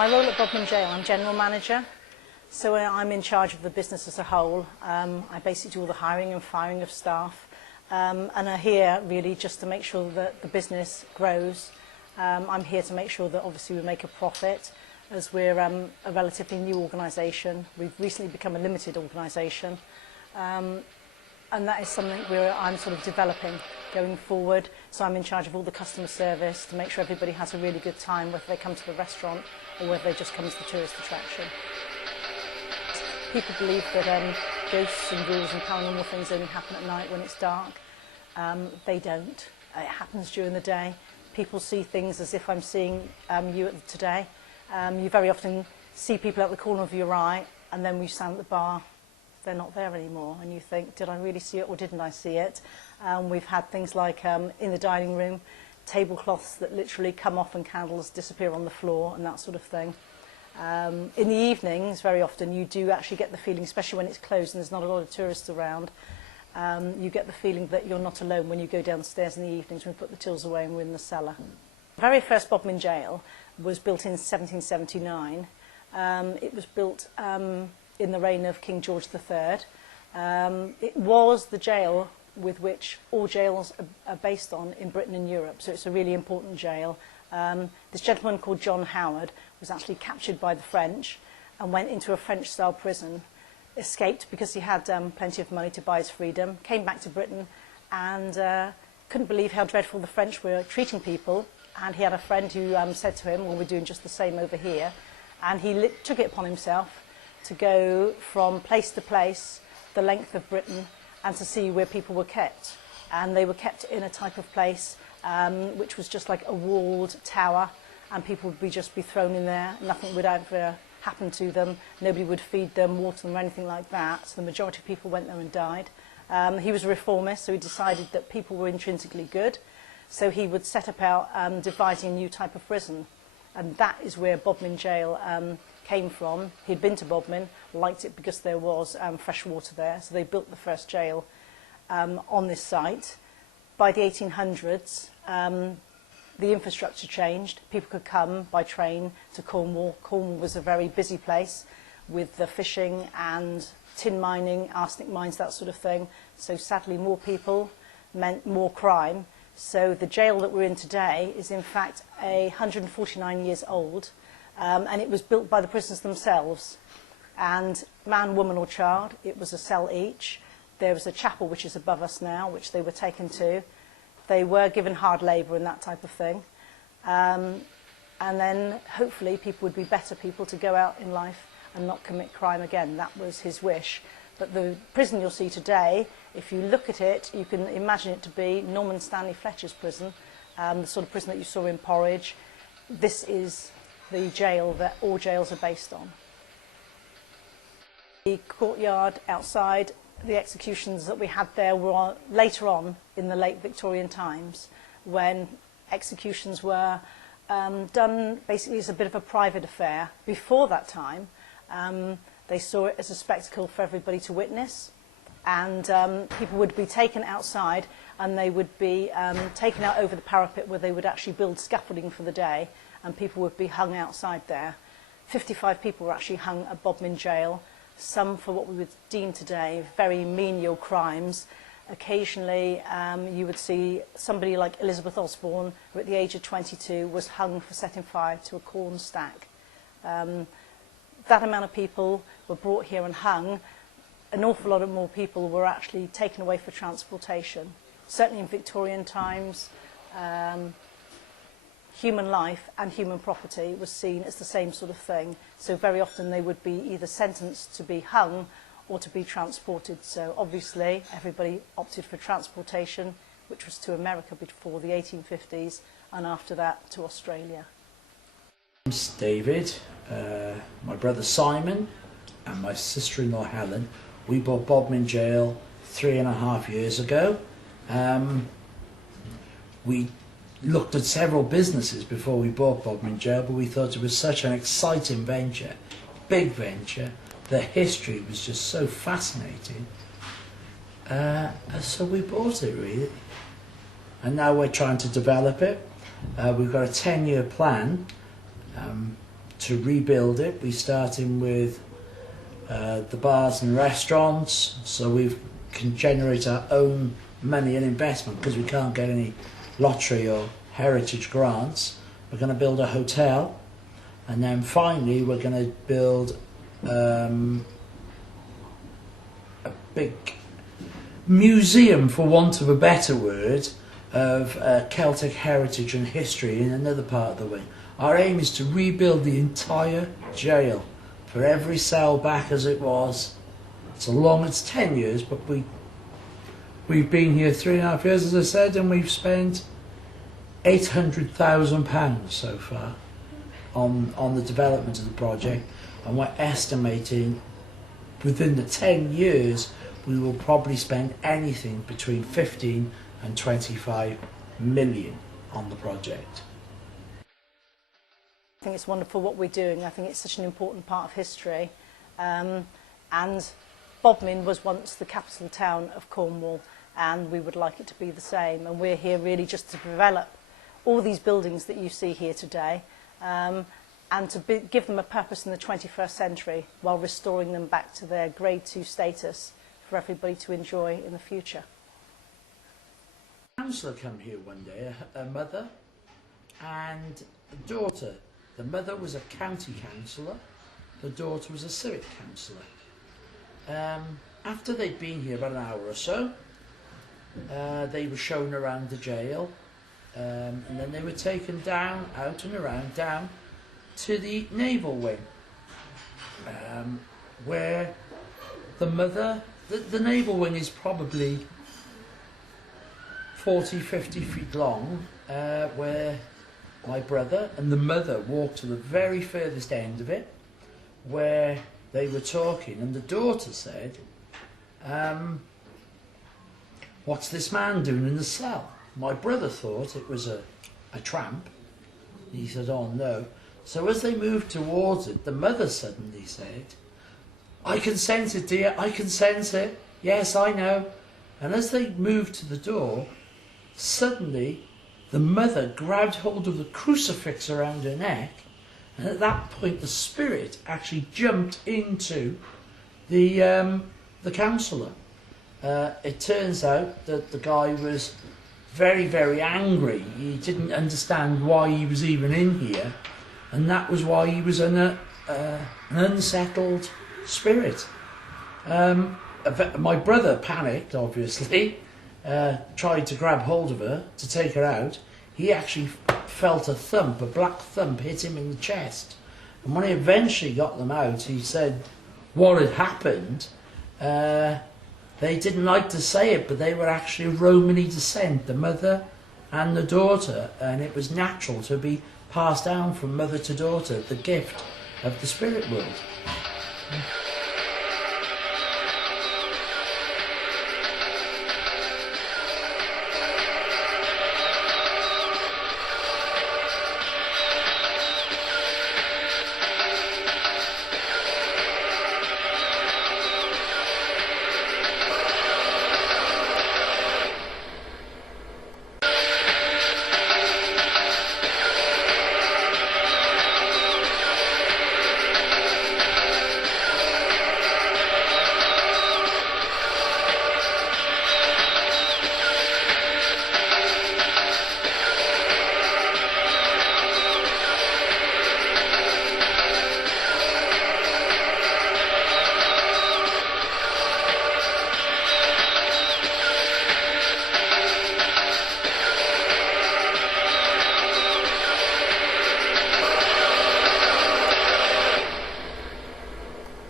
My role at Bodmin Jail, I'm General Manager, so I'm in charge of the business as a whole. I basically do all the hiring and firing of staff, and are here really just to make sure that the business grows. I'm here to make sure that obviously we make a profit, as we're a relatively new organisation. We've recently become a limited organisation, and that is something I'm sort of developing going forward. So I'm in charge of all the customer service to make sure everybody has a really good time, whether they come to the restaurant or whether they just come as the tourist attraction. People believe that ghosts and ghouls and paranormal things only happen at night when it's dark. They don't. It happens during the day. People see things as if I'm seeing you today. You very often see people at the corner of your eye, and then we stand at the bar, they're not there anymore, and you think, did I really see it or didn't I see it? We've had things like in the dining room, tablecloths that literally come off and candles disappear on the floor and that sort of thing. In the evenings, very often you do actually get the feeling, especially when it's closed and there's not a lot of tourists around, you get the feeling that you're not alone when you go downstairs in the evenings when we put the tills away and we're in the cellar. The very first Bodmin Jail was built in 1779. It was built in the reign of King George III. It was the jail with which all jails are based on in Britain and Europe, so it's a really important jail. This gentleman called John Howard was actually captured by the French and went into a French-style prison, escaped because he had plenty of money to buy his freedom, came back to Britain and couldn't believe how dreadful the French were treating people, and he had a friend who said to him, well, we're doing just the same over here, and he took it upon himself to go from place to place, the length of Britain, and to see where people were kept. And they were kept in a type of place which was just like a walled tower, and people would just be thrown in there. Nothing would ever happen to them. Nobody would feed them, water them, or anything like that. So the majority of people went there and died. He was a reformist, so he decided that people were intrinsically good. So he would set about devising a new type of prison. And that is where Bodmin Jail came from. He'd been to Bodmin, liked it because there was fresh water there, so they built the first jail on this site. By the 1800s, the infrastructure changed. People could come by train to Cornwall. Cornwall was a very busy place with the fishing and tin mining, arsenic mines, that sort of thing. So sadly, more people meant more crime. So the jail that we're in today is in fact 149 years old. And it was built by the prisoners themselves. And man, woman or child, it was a cell each. There was a chapel which is above us now, which they were taken to. They were given hard labour and that type of thing. And then hopefully people would be better people to go out in life and not commit crime again. That was his wish. But the prison you'll see today, if you look at it, you can imagine it to be Norman Stanley Fletcher's prison, the sort of prison that you saw in Porridge. This is the jail that all jails are based on. The courtyard outside, the executions that we had there were later on in the late Victorian times, when executions were done basically as a bit of a private affair. Before that time, they saw it as a spectacle for everybody to witness, and people would be taken outside and they would be taken out over the parapet where they would actually build scaffolding for the day, and people would be hung outside there. 55 people were actually hung at Bodmin Jail, some for what we would deem today very menial crimes. Occasionally you would see somebody like Elizabeth Osborne, who at the age of 22 was hung for setting fire to a corn stack. That amount of people were brought here and hung. An awful lot of more people were actually taken away for transportation. Certainly in Victorian times, human life and human property was seen as the same sort of thing. So very often they would be either sentenced to be hung or to be transported. So obviously everybody opted for transportation, which was to America before the 1850s, and after that to Australia. My name's David, my brother Simon and my sister-in-law Helen. We bought Bodmin Jail 3.5 years ago. We looked at several businesses before we bought Bodmin Jail, but we thought it was such an exciting venture, big venture. The history was just so fascinating. So we bought it, really. And now we're trying to develop it. We've got a 10-year plan to rebuild it. We're starting with the bars and restaurants, so we can generate our own money and investment because we can't get any lottery or heritage grants. We're going to build a hotel, and then finally we're going to build a big museum, for want of a better word, of Celtic heritage and history in another part of the wing. Our aim is to rebuild the entire jail, for every cell back as it was. So long, it's 10 years, but we've been here 3.5 years, as I said, and we've spent £800,000 so far on the development of the project, and we're estimating within the 10 years we will probably spend anything between 15 and 25 million on the project. I think it's wonderful what we're doing. I think it's such an important part of history, and Bodmin was once the capital town of Cornwall, and we would like it to be the same, and we're here really just to develop all these buildings that you see here today, and to give them a purpose in the 21st century while restoring them back to their Grade 2 status for everybody to enjoy in the future. A councillor came here one day, a mother and a daughter. The mother was a county councillor, the daughter was a civic councillor. After they'd been here about an hour or so, they were shown around the jail, and then they were taken down, out and around, down to the naval wing, where the mother, the naval wing is probably 40-50 feet long, where my brother and the mother walked to the very furthest end of it, where they were talking, and the daughter said, "What's this man doing in the cell?" My brother thought it was a tramp. He said, "Oh no." So as they moved towards it, the mother suddenly said, "I can sense it, dear, I can sense it. Yes, I know." And as they moved to the door, suddenly the mother grabbed hold of the crucifix around her neck, and at that point the spirit actually jumped into the councillor. It turns out that the guy was very, very angry. He didn't understand why he was even in here, and that was why he was an unsettled spirit. My brother panicked, obviously, tried to grab hold of her to take her out. He actually felt a thump, a black thump, hit him in the chest. And when he eventually got them out, he said what had happened. They didn't like to say it, but they were actually of Romany descent, the mother and the daughter, and it was natural to be passed down from mother to daughter, the gift of the spirit world.